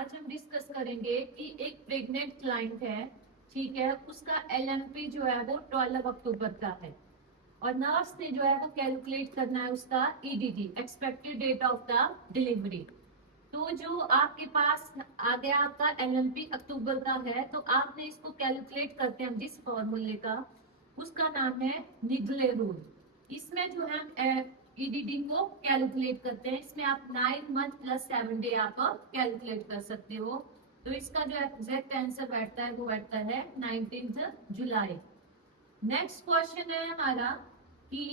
आज हम डिस्कस करेंगे कि एक प्रेग्नेंट क्लाइंट है, ठीक है, उसका एलएमपी जो है वो 12 अक्टूबर का है और नर्स ने जो है वो कैलकुलेट करना है उसका EDD, expected date of the delivery. तो जो आपके पास आ गया आपका एलएमपी अक्टूबर का है, तो आपने इसको कैलकुलेट करते हैं जिस फॉर्मूले का, उसका नाम है निगले रूल। इसमें जो है ईडीडी को कैलकुलेट करते हैं, इसमें आप 9 मंथ प्लस 7 डे आप कैलकुलेट कर सकते हो। तो इसका जो एग्जैक्ट आंसर बैठता है वो बैठता है 19 जुलाई। नेक्स्ट क्वेश्चन है हमारा कि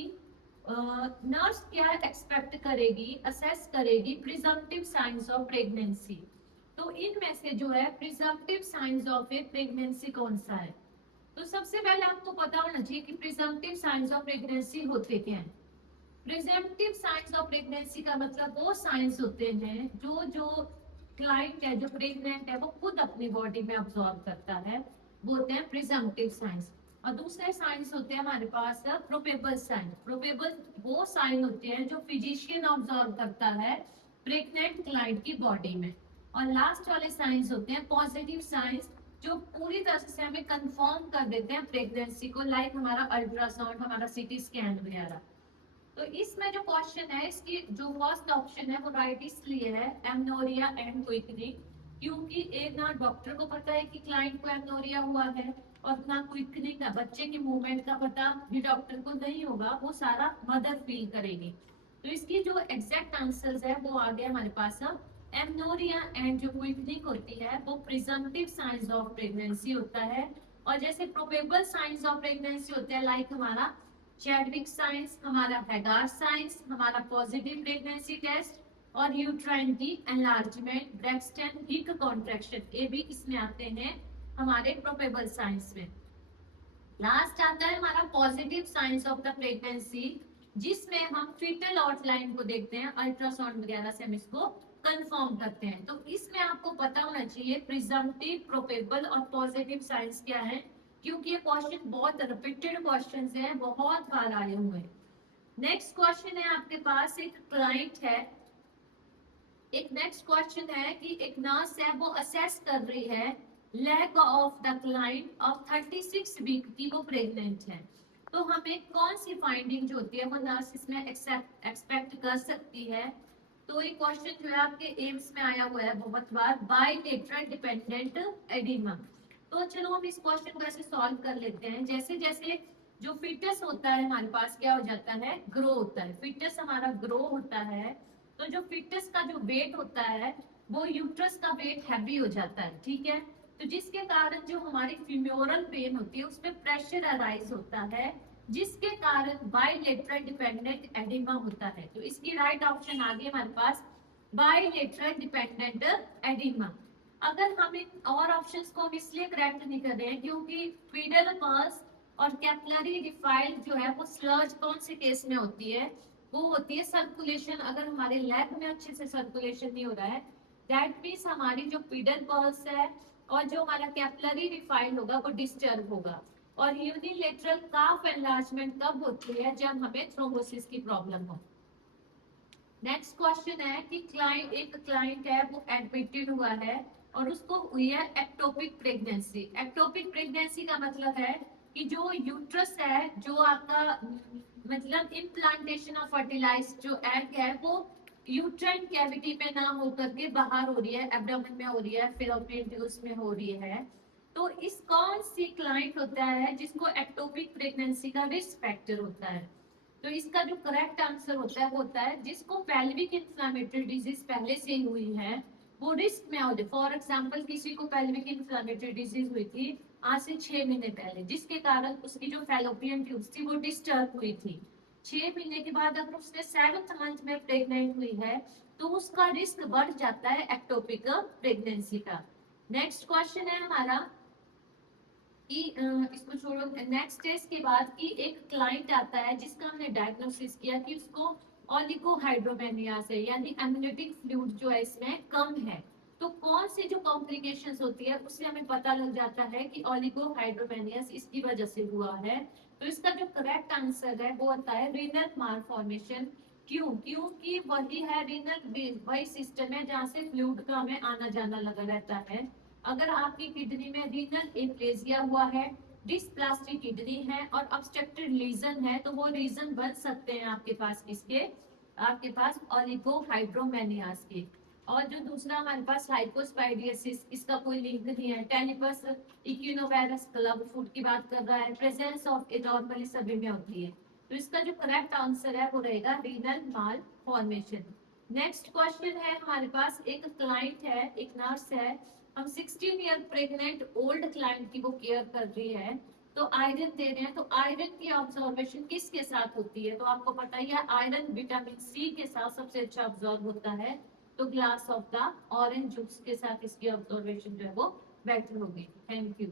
नर्स क्या एक्सपेक्ट करेगी, असेस करेगी प्रिजम्पटिव साइंस ऑफ प्रेगनेंसी। तो इनमें से जो है presumptive science of A pregnancy कौन सा है। तो सबसे पहले आपको पता होना चाहिए कि प्रिजम्पटिव साइंस ऑफ प्रेगनेंसी होते क्या हैं। प्रिजम्पटिव साइंस ऑफ प्रेगनेंसी का मतलब वो साइंस होते हैं जो जो क्लाइंट है, जो प्रेग्नेंट है, वो खुद अपनी बॉडी में ऑब्जॉर्व करता है, वो होते हैं प्रिजम्पटिव साइंस। और दूसरे साइंस होते हैं हमारे पास प्रोबेबल साइन। प्रोबेबल वो साइन होते हैं जो फिजिशियन ऑब्जर्व करता है प्रेग्नेंट क्लाइंट की बॉडी में। और लास्ट वाले साइंस होते हैं पॉजिटिव साइंस, जो पूरी तरह से हमें कंफर्म कर देते हैं प्रेगनेंसी को, लाइक हमारा अल्ट्रासाउंड, हमारा सीटी स्कैन वगैरह। तो इसमें जो क्वेश्चन है, इसकी जो फर्स्ट ऑप्शन है वो राइट इसलिए है, एमनोरिया एंड क्विकनिंग, क्योंकि एक ना डॉक्टर को पता है कि क्लाइंट को एमनोरिया हुआ है, और ना क्विकनिंग का, बच्चे की मूवमेंट का पता भी डॉक्टर को नहीं होगा, वो सारा मदर फील करेगी। तो इसकी जो एग्जैक्ट आंसर्स है वो आ गया हमारे पास। एमनोरिया एंड जो क्विकनिंग होती है वो प्रिजम्पटिव साइंस ऑफ प्रेगनेंसी होता है। और जैसे प्रोबेबल साइंस ऑफ प्रेगनेंसी होते हैं, लाइक हमारा चैडविक साइंस, हमारा हैगार साइंस, हमारा पॉजिटिव प्रेगनेंसी टेस्ट, और यूट्राइन की एनलार्जमेंट, ब्रेक्सटन हिक कॉन्ट्रैक्शन, ये भी इसमें आते हैं हमारे प्रोबेबल साइंस में। लास्ट आता है हमारा positive science of the pregnancy, जिसमें हम फीटल आउटलाइन को देखते हैं, अल्ट्रासाउंड वगैरह से हम इसको कंफर्म करते हैं। तो इसमें आपको पता होना चाहिए प्रिजम्पटिव, प्रोबेबल और पॉजिटिव साइंस क्या है, क्योंकि ये क्वेश्चन बहुत रिपीटेड क्वेश्चंस हैं, बहुत बार आए हुए हैं। नेक्स्ट क्वेश्चन है आपके पास, एक क्लाइंट है, एक नेक्स्ट क्वेश्चन है कि एक नर्स है, वो असेस कर रही है leg of the client of 36 week की वो प्रेग्नेंट है। तो हमें कौन सी फाइंडिंग जो होती है वो नर्स इसमें एक्सपेक्ट कर सकती है। तो ये क्वेश्चन जो है आपके एम्स में आया हुआ है बहुत बार, बाइलेटरल डिपेंडेंट एडिमा। तो चलो हम इस क्वेश्चन को ऐसे सॉल्व कर लेते हैं। जैसे जैसे जो फिटस होता है हमारे पास क्या हो जाता है, ग्रो होता है, फिटस हमारा ग्रो होता है। तो जो फिटस का जो वेट होता है वो यूट्रस का वेट हैवी हो जाता है, ठीक है। तो जिसके कारण जो हमारी फीमोरल पेन होती है उसमें प्रेशर अराइज होता है, जिसके कारण बाइलेटरल डिपेंडेंट एडिमा होता है। तो इसकी राइट ऑप्शन आ गई हमारे पास, बाइलेटरल डिपेंडेंट एडिमा। अगर हम इन और ऑप्शंस को हम इसलिए करेक्ट नहीं कर रहे हैं क्योंकि फीडल पल्स और कैपिलरी डिफाइल जो है वो स्लर्ज कौन से केस में होती है, वो होती है सर्कुलेशन। अगर हमारे लेग में अच्छे से सर्कुलेशन नहीं हो रहा है, दैट मीन्स हमारी जो पीडल पल्स है और जो हमारा कैपिलरी डिफाइल होगा वो डिस्टर्ब होगा। और यूनिलेटरल काफ एनलार्जमेंट कब होती है, जब हमें थ्रोम्बोसिस की प्रॉब्लम हो। नेक्स्ट क्वेश्चन है कि क्लाइंट, एक क्लाइंट है वो एडमिटेड हुआ है और उसको हुई है एक्टोपिक प्रेगनेंसी। एक्टोपिक प्रेगनेंसी का मतलब है कि जो यूट्रस है, जो आपका मतलब इम्प्लांटेशन ऑफ फर्टिलाइज जो एग है वो यूट्राइन कैविटी में ना होकर के बाहर हो रही है, एब्डोमेन में हो रही है, फिलोपियन ट्यूब्स में हो रही है। तो इस कौन सी क्लाइंट होता है जिसको एक्टोपिक प्रेगनेंसी का रिस्क फैक्टर होता है। तो इसका जो करेक्ट आंसर होता है वो होता है जिसको पेल्विक इन्फ्लेमेटरी डिजीज पहले से हुई है, वो रिस्क में होते। फॉर एग्जांपल किसी को पेल्विक इन्फ्लेमेटरी डिजीज हुई थी आज से 6 महीने पहले, जिसके कारण उसकी जो फैलोपियन ट्यूब्स थी वो डिस्टर्ब हुई थी। 6 महीने के बाद अगर उसने 7th मंथ में प्रेग्नेंट हुई है तो उसका रिस्क बढ़ जाता है एक्टोपिक प्रेगनेंसी का। नेक्स्ट क्वेश्चन है हमारा कि इसको छोड़ो, नेक्स्ट टेस्ट के बाद कि एक क्लाइंट आता है जिसका हमने डायग्नोसिस किया कि उसको ओलिगोहाइड्रोमेनियास है, यानी एमनियोटिक फ्लूइड जो है इसमें कम है। तो कौन सी जो कॉम्प्लिकेशंस होती है उससे हमें पता लग जाता है कि ओलिगोहाइड्रोमेनियास इसकी वजह से हुआ है। तो इसका जो करेक्ट आंसर है वो होता है रीनल मालफॉर्मेशन, क्यों? क्योंकि वही है रीनल, वही सिस्टम है जहाँ से फ्लूइड का हमें आना जाना लगा रहता है। अगर आपकी किडनी में रीनल एप्लेजिया हुआ है, डिस्प्लास्टिक किडनी है और ऑब्स्ट्रक्टेड लीजन है, तो वो रीजन बन सकते हैं आपके पास किसके, आपके पास ओलिगोहाइड्रोमेनियास के। और जो दूसरा हमारे पास हाइपोस्पाइडियसिस, इसका कोई लिंक नहीं है। टेनिपस इक्विनोवायरस क्लब फूड की बात कर रहा है, प्रेजेंस ऑफ ए नॉर्मली सभी में होती है। तो इसका जो करेक्ट आंसर है वो रहेगा रीनल माल फॉर्मेशन। नेक्स्ट क्वेश्चन है हमारे पास, एक क्लाइंट है, एक नर्स है, हम 16 ईयर प्रेग्नेंट ओल्ड क्लाइंट की वो केयर कर रही है, तो आयरन दे रहे हैं, तो आयरन की ऑब्जॉर्वेशन किसके साथ होती है? तो आपको पता ही है आयरन विटामिन सी के साथ सबसे अच्छा ऑब्जॉर्व होता है, तो glass of the orange juice के साथ इसकी ऑब्जॉर्वेशन जो है वो बेटर होगी। Thank you.